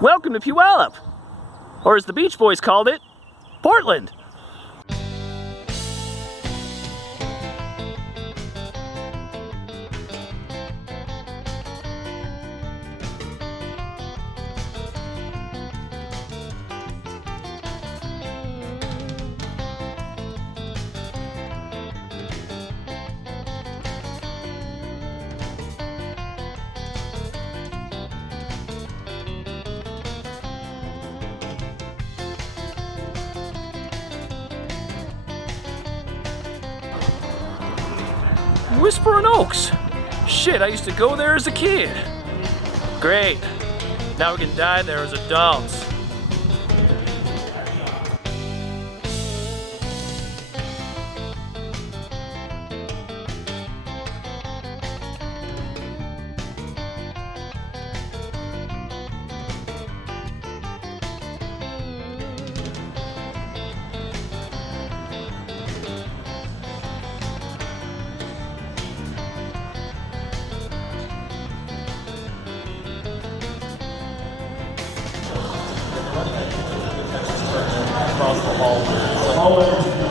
Welcome to Puyallup, or as the Beach Boys called it, Portland. Whispering Oaks. Shit, I used to go there as a kid. Great. Now we can die there as adults.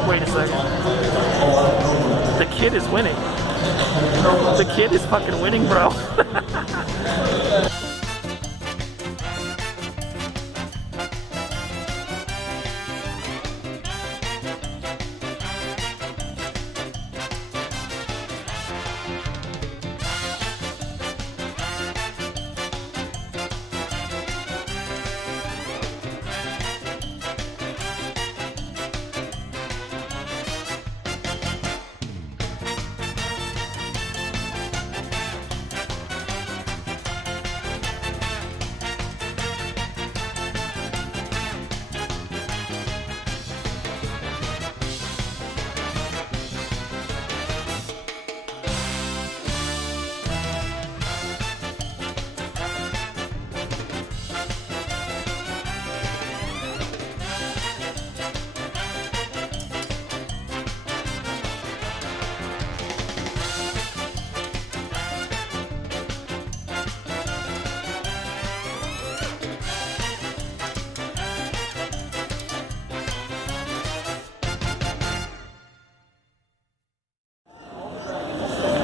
Wait a second. The kid is winning. The kid is fucking winning, bro.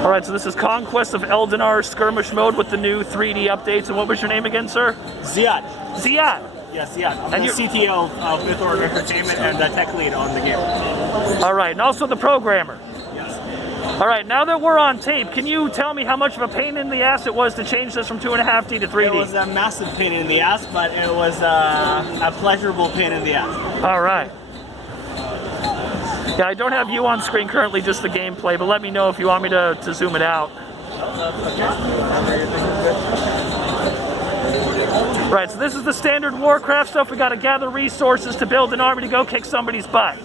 Alright, so this is Conquest of Eldinar skirmish mode with the new 3D updates. And what was your name again, sir? Ziad. Ziad! Yes, Ziad. I'm the CTO of Fifth Order Entertainment and the tech lead on the game. Alright, and also the programmer. Yes. Alright, now that we're on tape, can you tell me how much of a pain in the ass it was to change this from 2.5D to 3D? It was a massive pain in the ass, but it was a pleasurable pain in the ass. Alright. Yeah, I don't have you on screen currently, just the gameplay, but let me know if you want me to zoom it out. Right, so this is the standard Warcraft stuff. We gotta gather resources to build an army to go kick somebody's butt.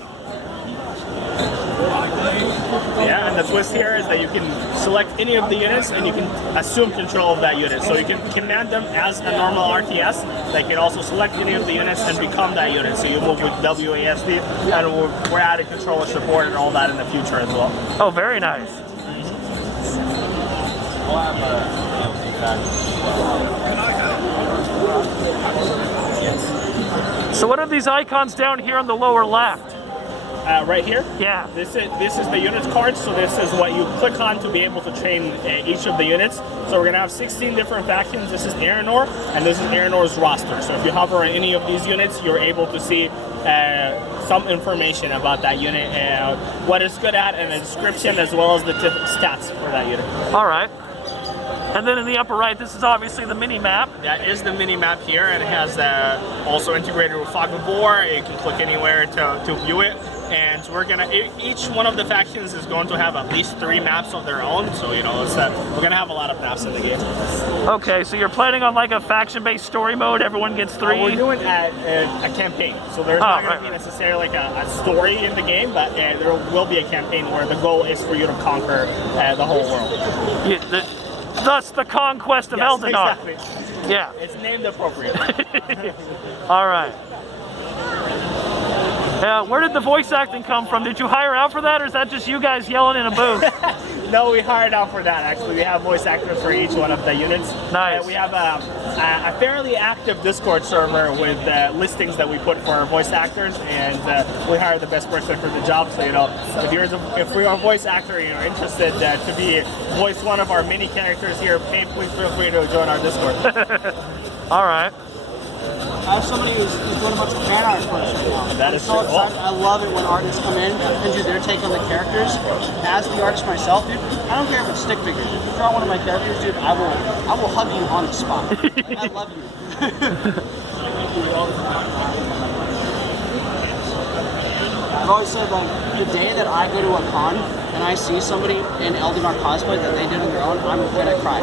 Yeah, and the twist here is that you can select any of the units and you can assume control of that unit. So you can command them as a normal RTS. They can also select any of the units and become that unit. So you move with WASD, and we're adding controller support and all that in the future as well. Oh, very nice. So what are these icons down here on the lower left? Right here? Yeah. This is the units card, so this is what you click on to be able to train each of the units. So we're going to have 16 different factions. This is Aranor, and this is Aranor's roster. So if you hover on any of these units, you're able to see some information about that unit, what it's good at, and a description, as well as the stats for that unit. All right. And then in the upper right, this is obviously the mini-map. That is the mini-map here, and it has also integrated with Fog of War. You can click anywhere to view it. And we're gonna, each one of the factions is going to have at least 3 maps of their own. So, you know, we're gonna have a lot of maps in the game. Okay, so you're planning on like a faction-based story mode, everyone gets 3? We're doing a campaign. So there's not gonna be necessarily like a story in the game, but there will be a campaign where the goal is for you to conquer the whole world. Yeah, thus the Conquest of Eldinar. Exactly. Yeah. It's named appropriately. All right. Where did the voice acting come from? Did you hire out for that, or is that just you guys yelling in a booth? No, we hired out for that, actually. We have voice actors for each one of the units. Nice. We have a fairly active Discord server with listings that we put for our voice actors, and we hire the best person for the job. So, you know, if you're a voice actor, you know, interested to be voice one of our mini characters here, please feel free to join our Discord. All right. As somebody who's doing a bunch of fan art for us right now, That is so true. excited. I love it when artists come in and do their take on the characters. As the artist myself, dude, I don't care if it's stick figures. If you draw one of my characters, dude, I will hug you on the spot. Like, I love you. I've always said, like, the day that I go to a con and I see somebody in Eldinar cosplay that they did on their own, I'm gonna cry.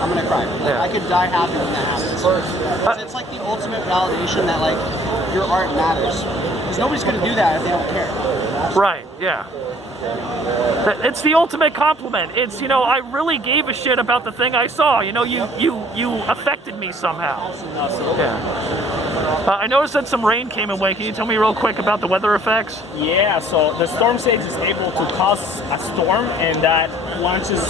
I'm gonna cry. Like, Yeah. I could die happy when that happens. It's like the ultimate validation that, like, your art matters. Because nobody's gonna do that if they don't care. Right, yeah. It's the ultimate compliment. It's, you know, I really gave a shit about the thing I saw. You know, you affected me somehow. Absolutely. Yeah. I noticed that some rain came away. Can you tell me real quick about the weather effects? Yeah, so the storm sage is able to cause a storm, and that launches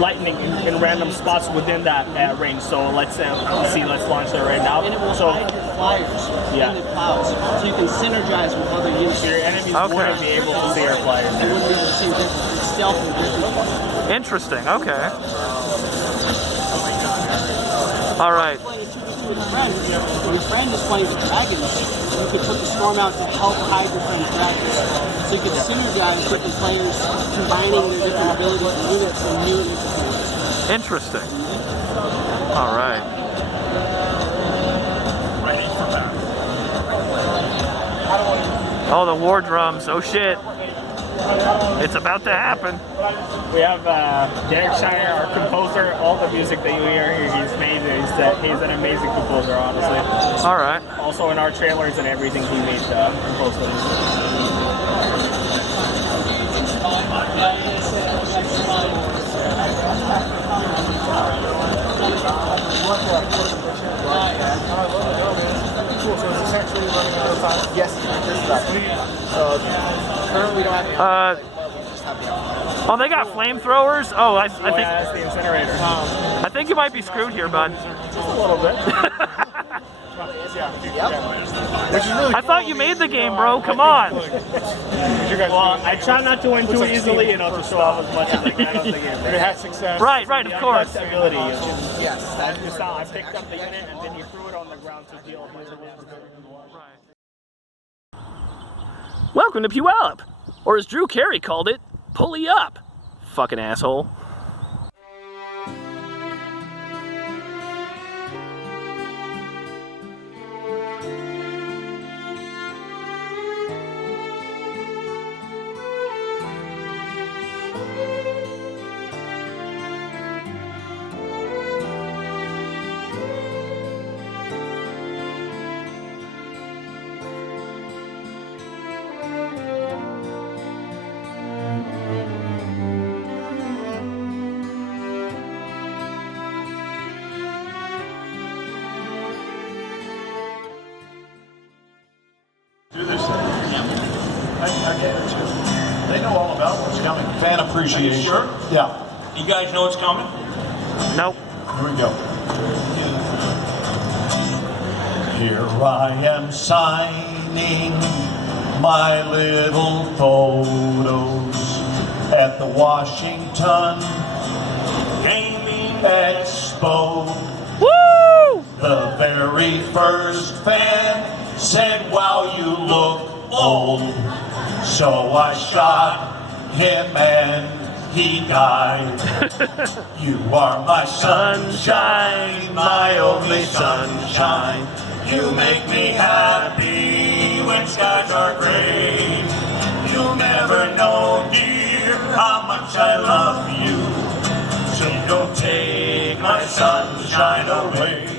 lightning in random spots within that range. So let's launch that right now. And it will So hide your flyers Yeah. in the clouds. So you can synergize with other units. your enemies Okay. wouldn't be able to see your flyers. You wouldn't be able to see different stealth and different. Interesting, okay. All right. Playing a 2v2 with a friend, when your friend is playing the dragons, you can put the storm out to help hide your friend's dragons. So you can synergize different players, combining their different abilities and units and new interfaces. Interesting. All right. Oh, the war drums. Oh, shit. It's about to happen. We have Derek Shiner, our composer. All the music that you hear here, he's made. He's an amazing composer, honestly. All right. Also in our trailers and everything, he made composed the music. Yes, this is us. Currently, we don't have. Oh, they got flamethrowers? Oh, I think that's the incinerator. I think you might be screwed here, bud. Just a little bit. Which is really I thought you made the game, bro. Come on. Well, I try not to win too easily, you know, to show off as much as I can of the game. If it had success. Right, of course. That's ability. Yes. That is I picked up the unit and then you threw it on the ground to deal with it. Welcome to Puyallup, or as Drew Carey called it, Pulley Up. Fucking asshole. Do this thing. They know all about what's coming. Fan appreciation. Sure? Yeah. You guys know what's coming? Nope. Here we go. Here I am signing my little photos at the Washington Gaming Expo. Woo! The very first fan said, "Wow, you look old." So I shot him and he died. You are my sunshine, my only sunshine. You make me happy when skies are gray. You'll never know, dear, how much I love you. So don't take my sunshine away.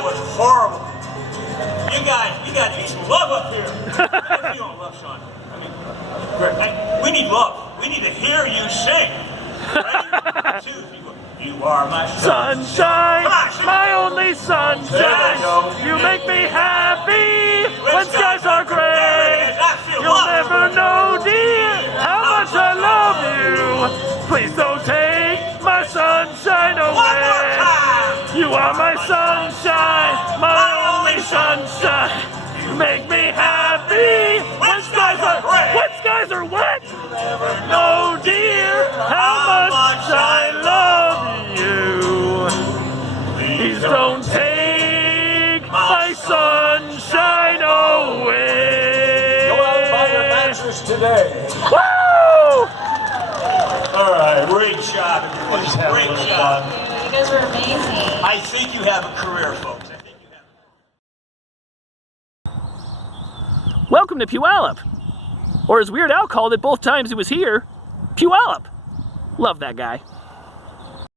That was horrible. You got some love up here. What you want love, Sean? I mean, we need love. We need to hear you sing. Ready? 2, 3, 4. You are my Sunshine, my only sunshine. You make me happy when skies are gray. You'll never know, dear, how much I love you. Please don't take my sunshine away. You are my sunshine, my only sunshine. You make me happy when skies are gray. When skies are wet. No, dear, how much I love you. Please don't take my sunshine away. Go out and buy your mattress today. Woo! All right, great job, everybody. Great job. You guys were amazing. I think you have a career, folks. I think you have. Welcome to Puyallup. Or as Weird Al called it both times he was here, Puyallup. Love that guy.